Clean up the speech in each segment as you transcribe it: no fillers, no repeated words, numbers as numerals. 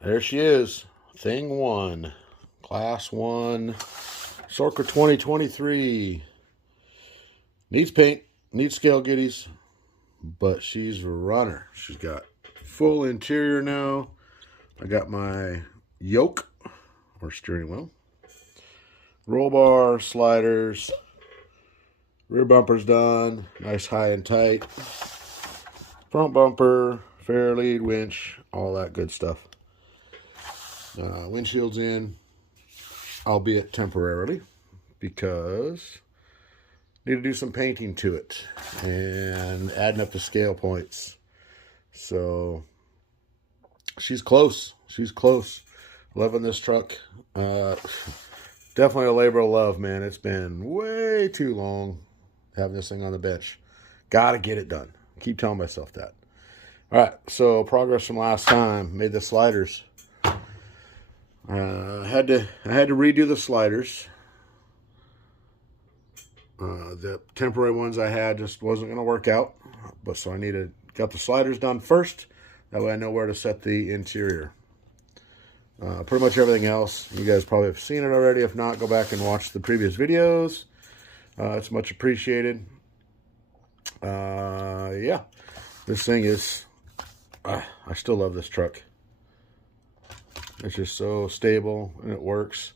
There she is. Thing 1. Class 1. SORRCA 2023. Needs paint. Needs scale giddies. But she's a runner. She's got full interior now. I got my yoke, or steering wheel. Roll bar, sliders. Rear bumper's done. Nice high and tight. Front bumper, fair lead, winch, all that good stuff. Windshield's in, albeit temporarily, because need to do some painting to it and adding up the scale points. So she's close. She's close. Loving this truck. Definitely a labor of love, man. It's been way too long having this thing on the bench. Gotta get it done. Keep telling myself that. All right, so progress from last time. Made the sliders. I had to redo the sliders. The temporary ones I had just wasn't going to work out, but so I got the sliders done first. That way I know where to set the interior. Pretty much everything else, you guys probably have seen it already. If not, go back and watch the previous videos. It's much appreciated. Yeah, this thing is, I still love this truck. It's just so stable and it works.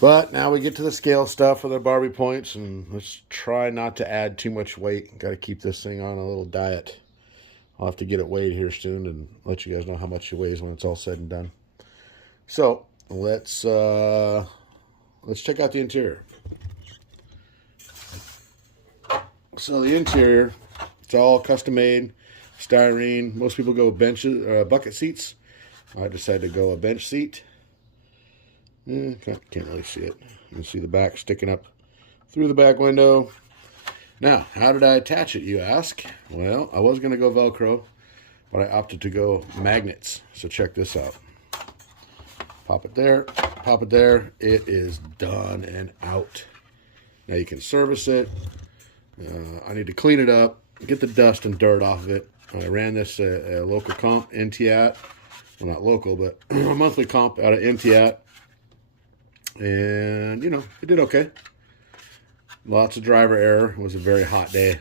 But now we get to the scale stuff for the Barbie points, and let's try not to add too much weight. Got to keep this thing on a little diet. I'll have to get it weighed here soon and let you guys know how much it weighs when it's all said and done. So let's check out the interior. So the interior, it's all custom made, styrene. Most people go benches, bucket seats. I decided to go a bench seat. Can't really see it. You can see the back sticking up through the back window. Now, how did I attach it, you ask? Well, I was going to go Velcro, but I opted to go magnets. So check this out. Pop it there, pop it there. It is done and out. Now you can service it. I need to clean it up, get the dust and dirt off of it. I ran this local comp, NTAT. Well, not local, but a monthly comp out of NTAT. And, you know, it did okay. Lots of driver error. It was a very hot day.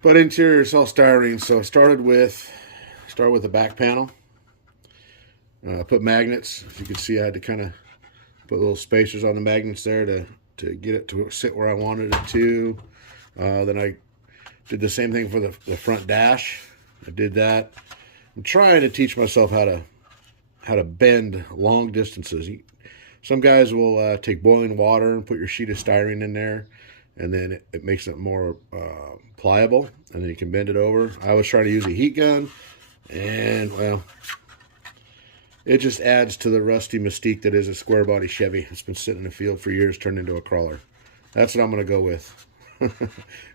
But interior is all styrene. So I started with the back panel. I put magnets. As you can see, I had to kind of put little spacers on the magnets there to get it to sit where I wanted it to. Then I did the same thing for the front dash. I did that. I'm trying to teach myself how to bend long distances. Some guys will take boiling water and put your sheet of styrene in there, and then it makes it more pliable, and then you can bend it over. I was trying to use a heat gun, and, well, it just adds to the rusty mystique that is a square body Chevy. It's been sitting in the field for years, turned into a crawler. That's what I'm going to go with.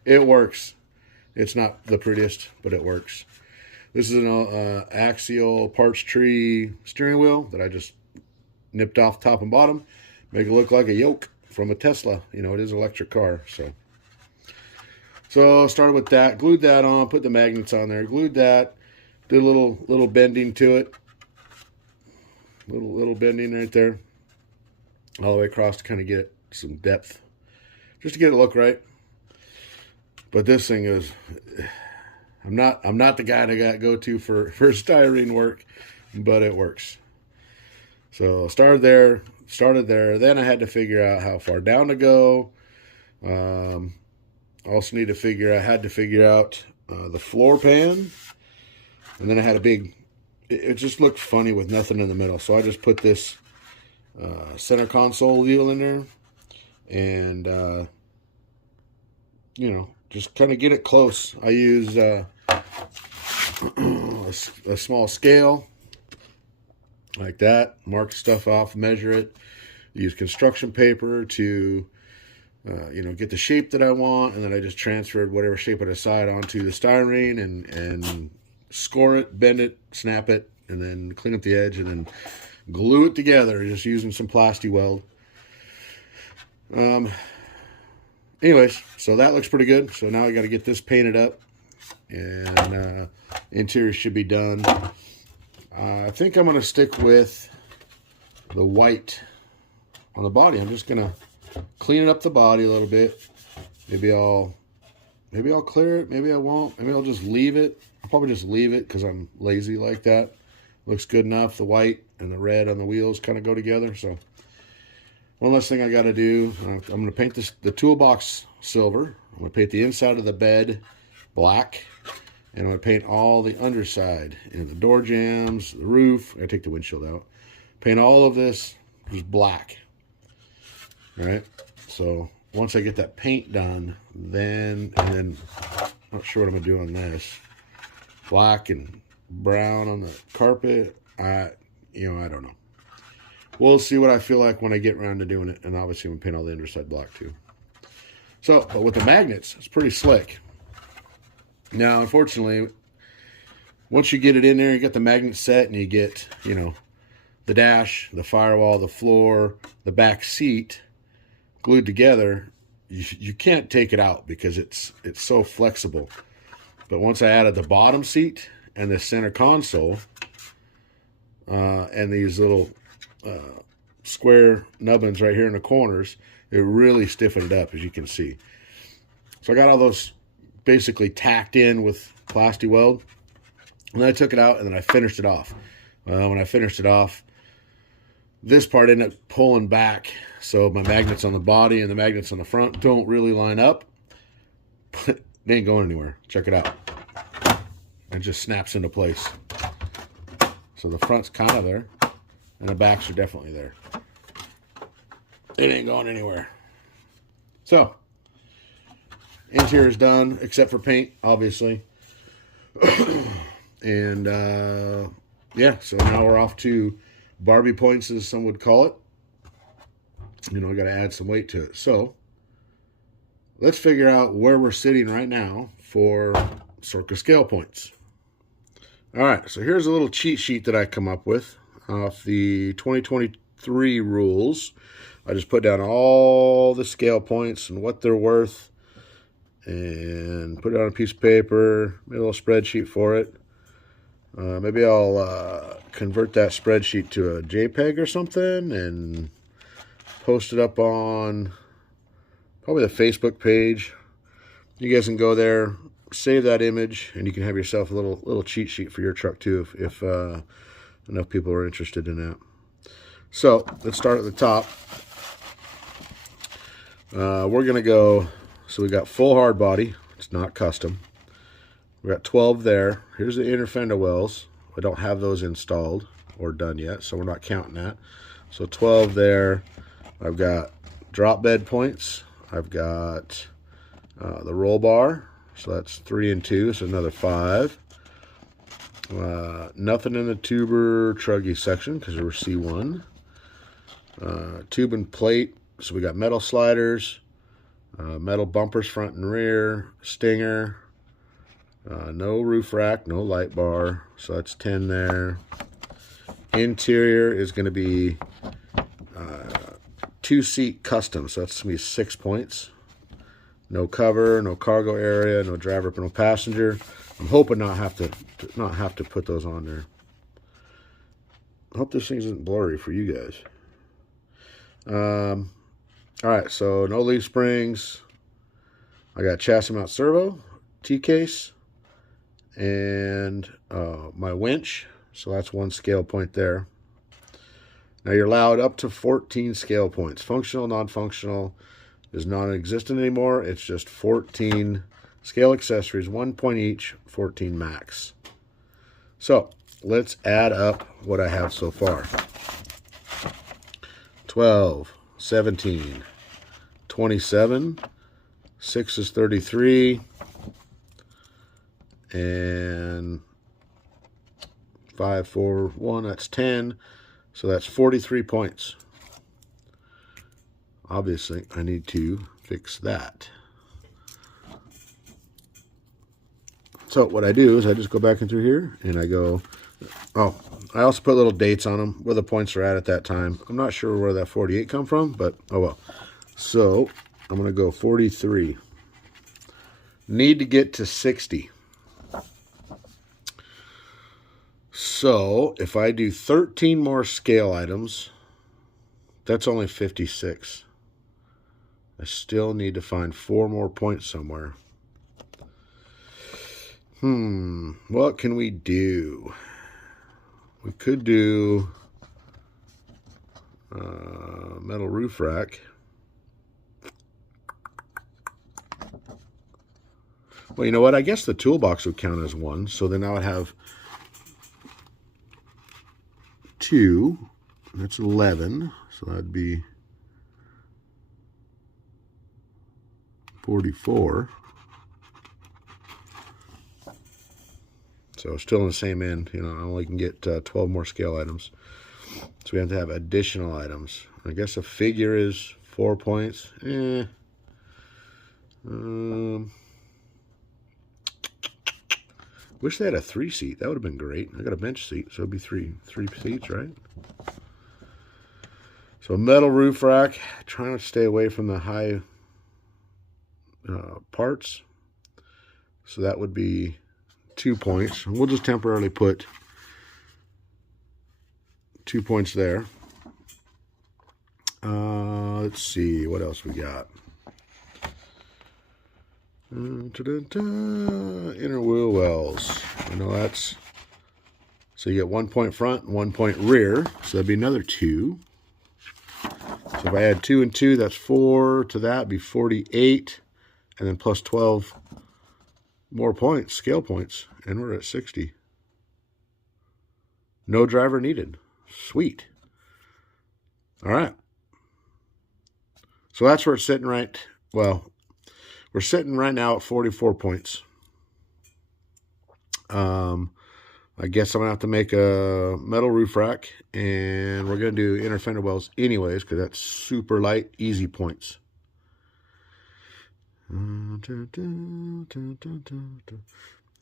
It works. It's not the prettiest, but it works. This is an Axial parts tree steering wheel that I just nipped off top and bottom. Make it look like a yoke from a Tesla. You know, it is an electric car. So started with that, glued that on, put the magnets on there, glued that, did a little bending to it. Little bending right there. All the way across to kind of get some depth. Just to get it look right. But this thing is, I'm not the guy to go to for styrene work, but it works. So started there. Then I had to figure out how far down to go. Also had to figure out the floor pan. And then I had it just looked funny with nothing in the middle. So I just put this center console wheel in there. And, you know, just kind of get it close. I use a small scale like that, mark stuff off, measure it, use construction paper to you know, get the shape that I want, and then I just transferred whatever shape I decide onto the styrene and score it, bend it, snap it, and then clean up the edge and then glue it together just using some plasti weld. Anyways, so that looks pretty good. So now I got to get this painted up, and interior should be done I think I'm going to stick with the white on the body. I'm just going to clean up the body a little bit. Maybe I'll clear it. Maybe I won't. Maybe I'll just leave it. I'll probably just leave it because I'm lazy like that. Looks good enough. The white and the red on the wheels kind of go together. So one last thing I got to do, I'm going to paint the toolbox silver. I'm going to paint the inside of the bed black. And I'm going to paint all the underside and the door jambs, the roof. I take the windshield out. Paint all of this just black. All right. So once I get that paint done, then I'm not sure what I'm going to do on this. Black and brown on the carpet. I don't know. We'll see what I feel like when I get around to doing it. And obviously I'm going to paint all the underside black too. So, but with the magnets, it's pretty slick. Now, unfortunately, once you get it in there, you get the magnet set and you get, the dash, the firewall, the floor, the back seat glued together, you can't take it out because it's so flexible. But once I added the bottom seat and the center console and these little square nubbins right here in the corners, it really stiffened it up, as you can see. So I got all those basically tacked in with plasti weld, and then I took it out and then I finished it off. When I finished it off, this part ended up pulling back, so my magnets on the body and the magnets on the front don't really line up, but they ain't going anywhere. Check it out. It just snaps into place. So the front's kind of there and the backs are definitely there. It ain't going anywhere. So interior's done, except for paint, obviously. And, yeah, so now we're off to Barbie points, as some would call it. I got to add some weight to it. So let's figure out where we're sitting right now for SORRCA scale points. All right, so here's a little cheat sheet that I come up with off the 2023 rules. I just put down all the scale points and what they're worth, and put it on a piece of paper, made a little spreadsheet for it. Maybe I'll convert that spreadsheet to a JPEG or something and post it up on probably the Facebook page. You guys can go there, save that image, and you can have yourself a little cheat sheet for your truck too if enough people are interested in that. So let's start at the top. We're going to go... So we got full hard body. It's not custom. We got 12 there. Here's the inner fender wells. I don't have those installed or done yet, so we're not counting that. So 12 there. I've got drop bed points. I've got the roll bar. So that's 3 and 2, so another 5. Nothing in the tuber truggy section because we're C1. Tube and plate. So we got metal sliders. Metal bumpers front and rear, stinger, no roof rack, no light bar, so that's 10 there. Interior is going to be 2-seat custom, so that's going to be 6 points. No cover, no cargo area, no driver, no passenger. I'm hoping not have to put those on there. I hope this thing isn't blurry for you guys. All right, so no leaf springs. I got chassis mount servo, T-case, and my winch. So that's 1 scale point there. Now you're allowed up to 14 scale points. Functional, non-functional is non-existent anymore. It's just 14 scale accessories, 1 point each, 14 max. So let's add up what I have so far. 12, 17, 27, 6 is 33, and 5, 4, 1, that's 10. So that's 43 points. Obviously, I need to fix that. So what I do is I just go back in through here and I go, oh, I also put little dates on them where the points are at that time. I'm not sure where that 48 come from, but oh well. So I'm going to go 43. Need to get to 60. So if I do 13 more scale items, that's only 56. I still need to find 4 more points somewhere. What can we do? We could do metal roof rack. Well, you know what? I guess the toolbox would count as 1. So then I would have 2. That's 11. So that'd be 44. So still in the same end. You know, I only can get 12 more scale items. So we have to have additional items. I guess a figure is 4 points. Wish they had a 3-seat. That would have been great. I got a bench seat, so it'd be three seats, right? So metal roof rack. Trying to stay away from the high parts. So that would be 2 points. We'll just temporarily put 2 points there. Let's see what else we got. Inner wheel wells. I know that's, so you get 1 point front and 1 point rear, so that'd be another 2. So if I add 2 and 2, that's 4 to that, be 48, and then plus 12 more points, scale points, and we're at 60. No driver needed. Sweet. All right. So that's where it's sitting right. Well, we're sitting right now at 44 points. I guess I'm going to have to make a metal roof rack, and we're going to do inner fender wells anyways, because that's super light, easy points. I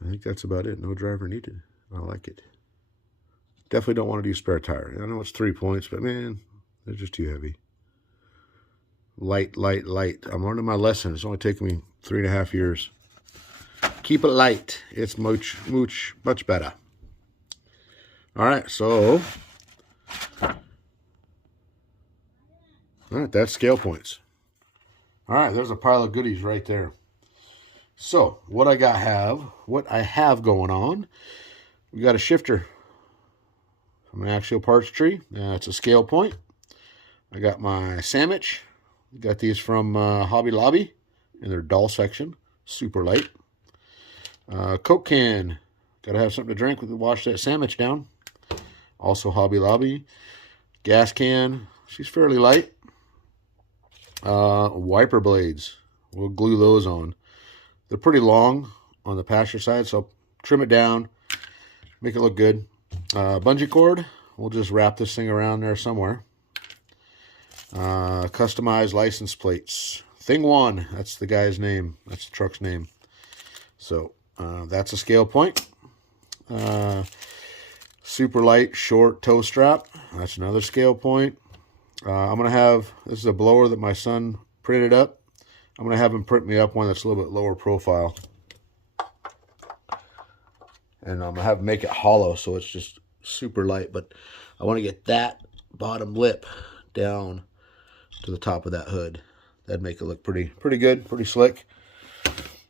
think that's about it. No driver needed. I like it. Definitely don't want to do spare tire. I know it's 3 points, but man, they're just too heavy. Light, light, light. I'm learning my lesson. It's only taken me 3.5 years. Keep it light. It's much better. All right, so that's scale points. All right, there's a pile of goodies right there. So what I have going on, we got a shifter from an axial parts tree. It's a scale point. I got my sandwich. Got these from Hobby Lobby in their doll section. Super light. Coke can. Got to have something to drink with it. Wash that sandwich down. Also Hobby Lobby. Gas can. She's fairly light. Wiper blades. We'll glue those on. They're pretty long on the pasture side, so I'll trim it down. Make it look good. Bungee cord. We'll just wrap this thing around there somewhere. Customized license plates. Thing 1, that's the guy's name. That's the truck's name. So that's a scale point. Super light, short toe strap. That's another scale point. I'm going to have, this is a blower that my son printed up. I'm going to have him print me up one that's a little bit lower profile. And I'm going to have him make it hollow, so it's just super light. But I want to get that bottom lip down to the top of that hood. That'd make it look pretty good, pretty slick.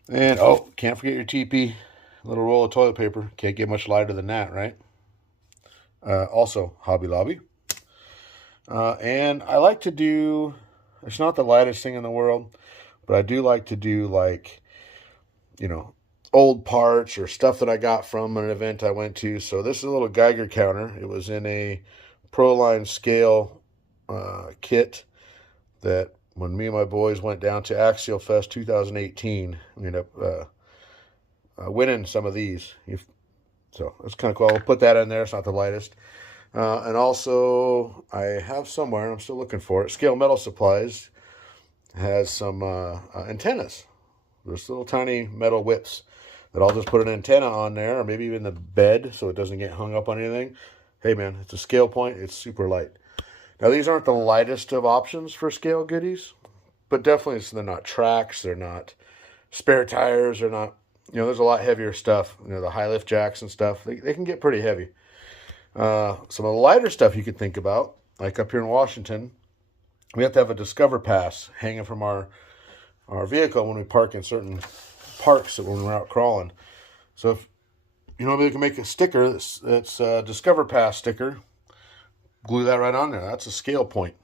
And oh, can't forget your TP. A little roll of toilet paper. Can't get much lighter than that, right? Also Hobby Lobby. And I like to do, it's not the lightest thing in the world, but I do like to do, like, you know, old parts or stuff that I got from an event I went to. So this is a little Geiger counter. It was in a Proline scale kit that when me and my boys went down to Axial Fest 2018, we ended up winning some of these. So that's kind of cool. I'll put that in there. It's not the lightest. And also, I have somewhere, I'm still looking for it, Scale Metal Supplies has some antennas. There's little tiny metal whips that I'll just put an antenna on there, or maybe even the bed so it doesn't get hung up on anything. Hey man, it's a scale point. It's super light. Now, these aren't the lightest of options for scale goodies, but definitely they're not tracks. They're not spare tires. They're not, you know, there's a lot heavier stuff. You know, the high lift jacks and stuff, they can get pretty heavy. Some of the lighter stuff you could think about, like up here in Washington, we have to have a Discover Pass hanging from our vehicle when we park in certain parks when we're out crawling. So if you know, maybe we can make a sticker that's a Discover Pass sticker, glue that right on there. That's a scale point.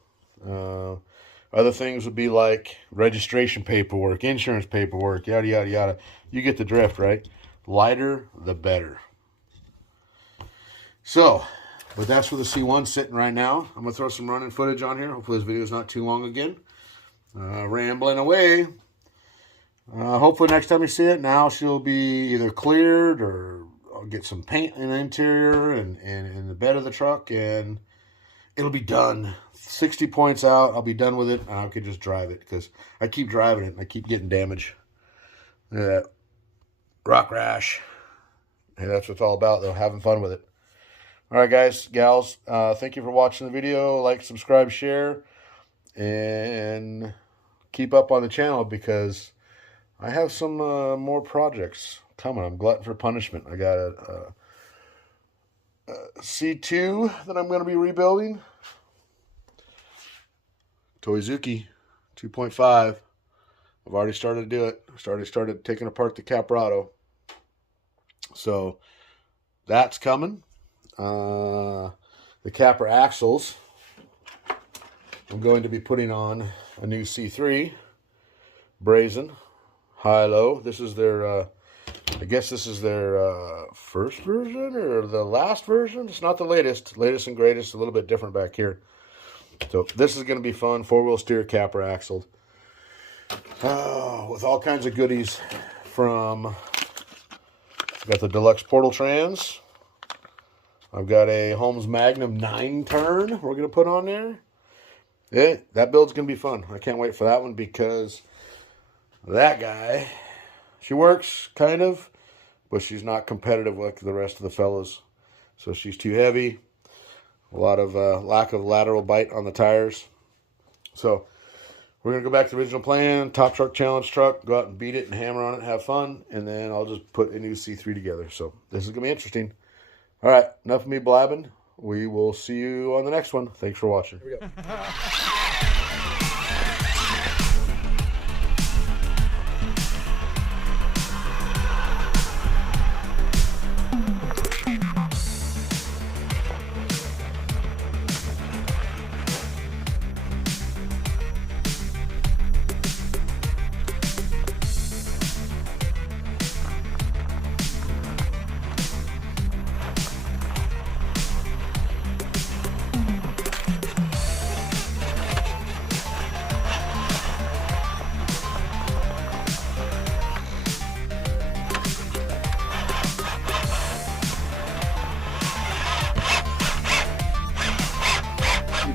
Other things would be like registration paperwork, insurance paperwork, yada, yada, yada. You get the drift, right? Lighter, the better. So, but that's where the C1's sitting right now. I'm going to throw some running footage on here. Hopefully this video is not too long again. Rambling away. Hopefully next time you see it, now she'll be either cleared or I'll get some paint in the interior and in the bed of the truck, and it'll be done. 60 points out, I'll be done with it, and I could just drive it because I keep driving it and I keep getting damage. Look at that. Rock rash. And that's what it's all about, though, having fun with it. All right, guys, gals, thank you for watching the video. Like, subscribe, share, and keep up on the channel because I have some more projects coming. I'm glutton for punishment. I got a C2 that I'm going to be rebuilding. Toizuki 2.5. I've already started to do it. Started taking apart the Caprato. So that's coming. The Capra axles, I'm going to be putting on a new C3 brazen high-low. This is their I guess this is their first version or the last version. It's not the latest and greatest, a little bit different back here. So this is going to be fun. 4-wheel steer Capra axle with all kinds of goodies from, I've got the deluxe portal trans. I've got a HOLMES Magnum 9-turn we're going to put on there. Yeah, that build's going to be fun. I can't wait for that one because that guy, she works kind of, but she's not competitive like the rest of the fellas. So she's too heavy. A lot of lack of lateral bite on the tires. So we're going to go back to the original plan. Top Truck Challenge truck. Go out and beat it and hammer on it and have fun. And then I'll just put a new C3 together. So this is going to be interesting. All right. Enough of me blabbing. We will see you on the next one. Thanks for watching. Here we go.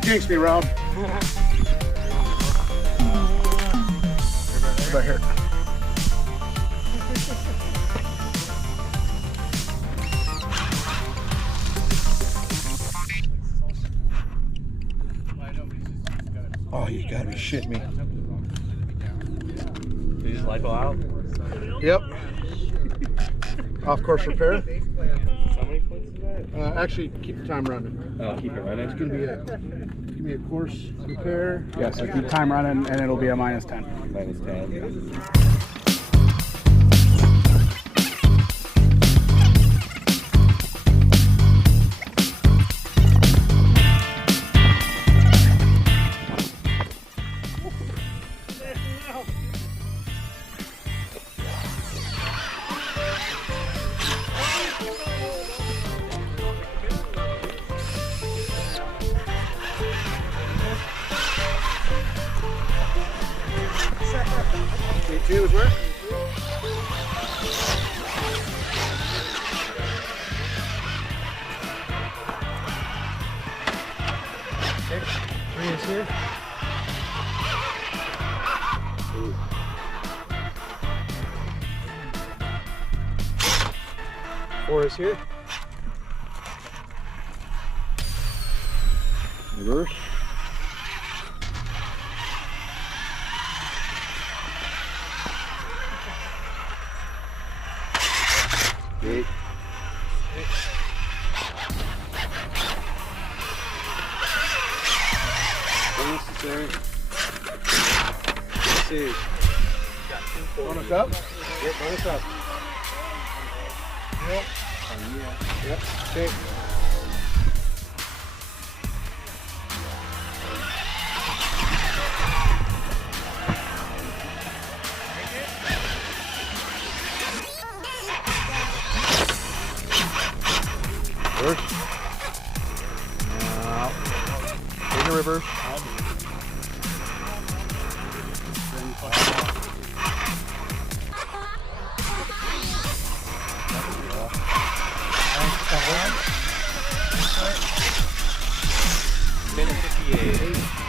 Jinx me, Rob. About here. Oh, you gotta be shitting me. Did you just lipo out? Yep. Off course repair. How many points is that? Actually, keep the time running. Oh, keep it running. It's gonna be a course repair. Yeah, so keep time running and it'll be a -10. -10. C2 is where? Okay, 3 is here. Ooh. 4 is here. Reverse. Unnecessary. Let's see. Bonus up? Yep, bonus up. Yep. Oh, yeah. Yep. Okay. Reverse. In the reverse. Minute 58.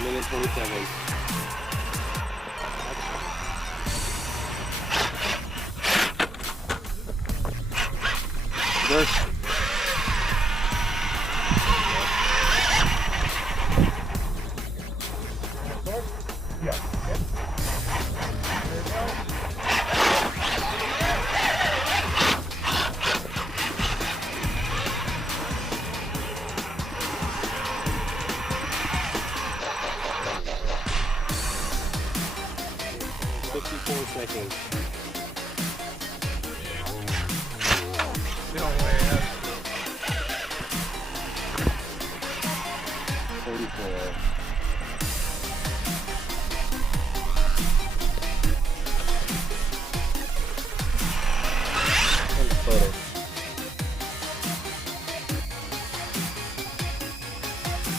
Minute 27. Reverse. Seconds. No way. 44. And the photo.